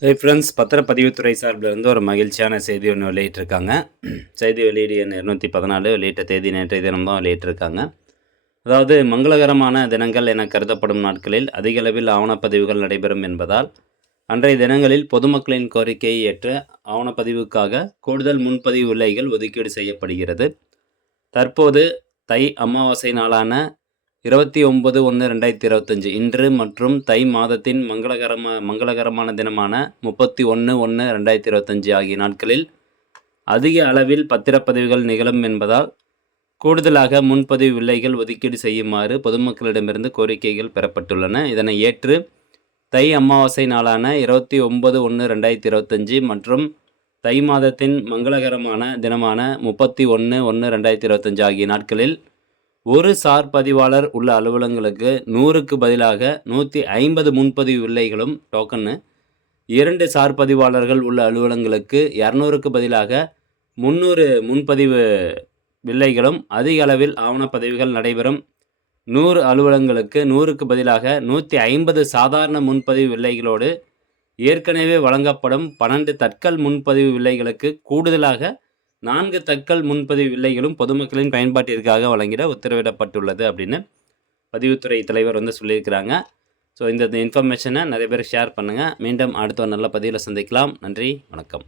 Friends பத்திரப்பதிவுத்துறை சார்பில் இருந்து ஒரு மகிழ்ச்சியான செய்தி ஒன்று வெளியிட்டிருக்காங்க. செய்தி வெளியீடு எண் இரநூத்தி பதினாலு வெளியிட்ட தேதி நேற்றைய தினம் தான் வெளியிட்டிருக்காங்க. அதாவது மங்களகரமான தினங்கள் என கருதப்படும் நாட்களில் அதிக அளவில் ஆவணப்பதிவுகள் நடைபெறும் என்பதால் அன்றைய தினங்களில் பொதுமக்களின் கோரிக்கையை ஏற்று ஆவணப்பதிவுக்காக கூடுதல் முன்பதிவு விலைகள் ஒதுக்கீடு செய்யப்படுகிறது. தற்போது தை அமாவாசை நாளான இருபத்தி ஒன்பது ஒன்று ரெண்டாயிரத்தி இருபத்தஞ்சி. இன்று மற்றும் தை மாதத்தின் மங்களகரம மங்களகரமான தினமான முப்பத்தி ஒன்று ஒன்று ரெண்டாயிரத்தி இருபத்தஞ்சி ஆகிய நாட்களில் அதிக அளவில் பத்திரப்பதிவுகள் நிகழும் என்பதால் கூடுதலாக முன்பதிவு விலைகள் ஒதுக்கீடு செய்யுமாறு பொதுமக்களிடமிருந்து கோரிக்கைகள் பெறப்பட்டுள்ளன. இதனை ஏற்று தை அமாவாசை நாளான இருபத்தி ஒம்பது ஒன்று ரெண்டாயிரத்தி இருபத்தஞ்சி மற்றும் தை மாதத்தின் மங்களகரமான தினமான முப்பத்தி ஒன்று ஒன்று ரெண்டாயிரத்தி இருபத்தஞ்சி ஆகிய நாட்களில் ஒரு சார் பதிவாளர் உள்ள அலுவலகங்களுக்கு நூறுக்கு பதிலாக நூற்றி ஐம்பது முன்பதிவு வில்லைகளும் டோக்கன்னு இரண்டு சார் பதிவாளர்கள் உள்ள அலுவலகங்களுக்கு இரநூறுக்கு பதிலாக முந்நூறு முன்பதிவு வில்லைகளும் அதிக அளவில் ஆவணப்பதிவுகள் நடைபெறும். நூறு அலுவலகங்களுக்கு நூறுக்கு பதிலாக நூற்றி ஐம்பது சாதாரண முன்பதிவு வில்லைகளோடு ஏற்கனவே வழங்கப்படும் பன்னெண்டு தட்கல் முன்பதிவு வில்லைகளுக்கு கூடுதலாக நான்கு தட்கல் முன்பதிவு வில்லைகளும் பொதுமக்களின் பயன்பாட்டிற்காக வழங்கிட உத்தரவிடப்பட்டுள்ளது அப்படின்னு பதிவுத்துறை தலைவர் வந்து சொல்லியிருக்கிறாங்க. ஸோ இந்த இன்ஃபர்மேஷனை நிறைய பேர் ஷேர் பண்ணுங்கள் மீண்டும் அடுத்த ஒரு நல்ல பதிவில் சந்திக்கலாம். நன்றி வணக்கம்.